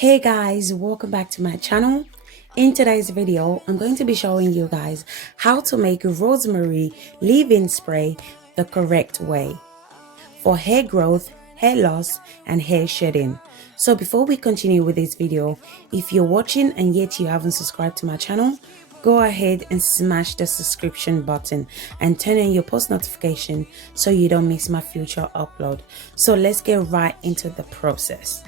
Hey guys, welcome back to my channel. In today's video, I'm going to be showing you guys how to make rosemary leave-in spray the correct way for hair growth, hair loss, and hair shedding. So before we continue with this video, if you're watching and yet you haven't subscribed to my channel, go ahead and smash the subscription button and turn on your post notification so you don't miss my future upload. So let's get right into the process.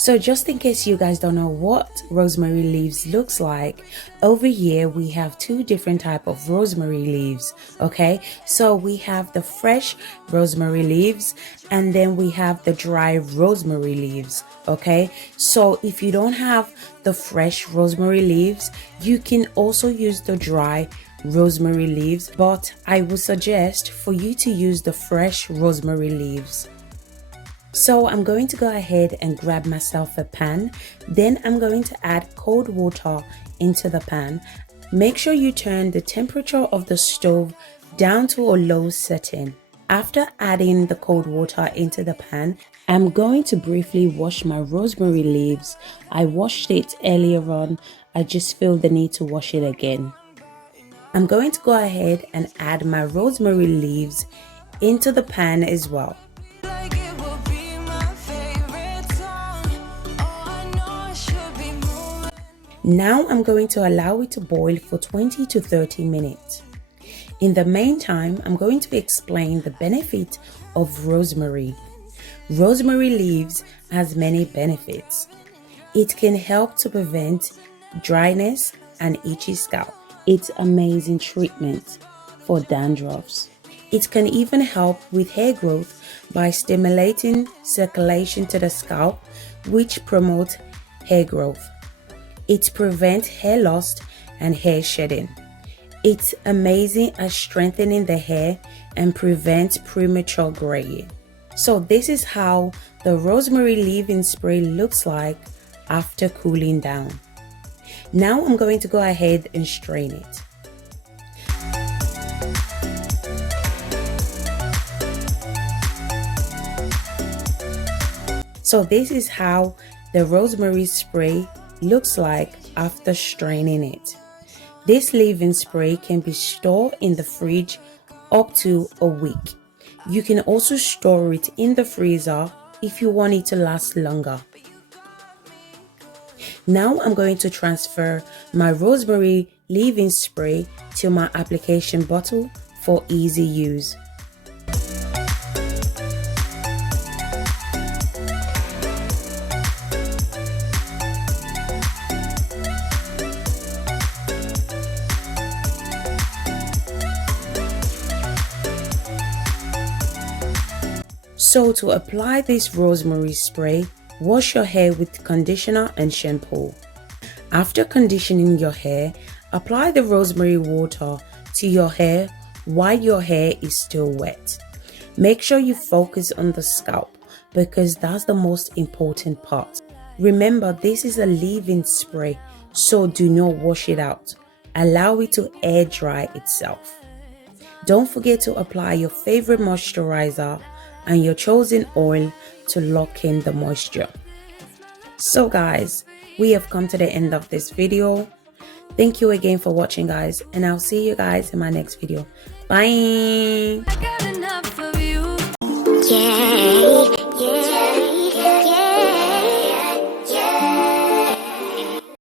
So just in case you guys don't know what rosemary leaves looks like, over here we have two different type of rosemary leaves. Okay, so we have the fresh rosemary leaves and then we have the dry rosemary leaves. Okay, so if you don't have the fresh rosemary leaves, you can also use the dry rosemary leaves, but I would suggest for you to use the fresh rosemary leaves. So I'm going to go ahead and grab myself a pan. Then I'm going to add cold water into the pan. Make sure you turn the temperature of the stove down to a low setting. After adding the cold water into the pan, I'm going to briefly wash my rosemary leaves. I washed it earlier on. I just feel the need to wash it again. I'm going to go ahead and add my rosemary leaves into the pan as well. Now I'm going to allow it to boil for 20 to 30 minutes. In the meantime, I'm going to explain the benefit of rosemary. Rosemary leaves has many benefits. It can help to prevent dryness and itchy scalp. It's amazing treatment for dandruffs. It can even help with hair growth by stimulating circulation to the scalp, which promotes hair growth. It prevents hair loss and hair shedding. It's amazing at strengthening the hair and prevents premature graying. So this is how the rosemary leave-in spray looks like after cooling down. Now I'm going to go ahead and strain it. So this is how the rosemary spray looks like after straining it. This leave-in spray can be stored in the fridge up to a week. You can also store it in the freezer if you want it to last longer. Now I'm going to transfer my rosemary leave-in spray to my application bottle for easy use. So to apply this rosemary spray, wash your hair with conditioner and shampoo. After conditioning your hair, apply the rosemary water to your hair while your hair is still wet. Make sure you focus on the scalp because that's the most important part. Remember, this is a leave-in spray, so do not wash it out. Allow it to air dry itself. Don't forget to apply your favorite moisturizer and your chosen oil to lock in the moisture. So guys, we have come to the end of this video. Thank you again for watching guys, and I'll see you guys in my next video. Bye.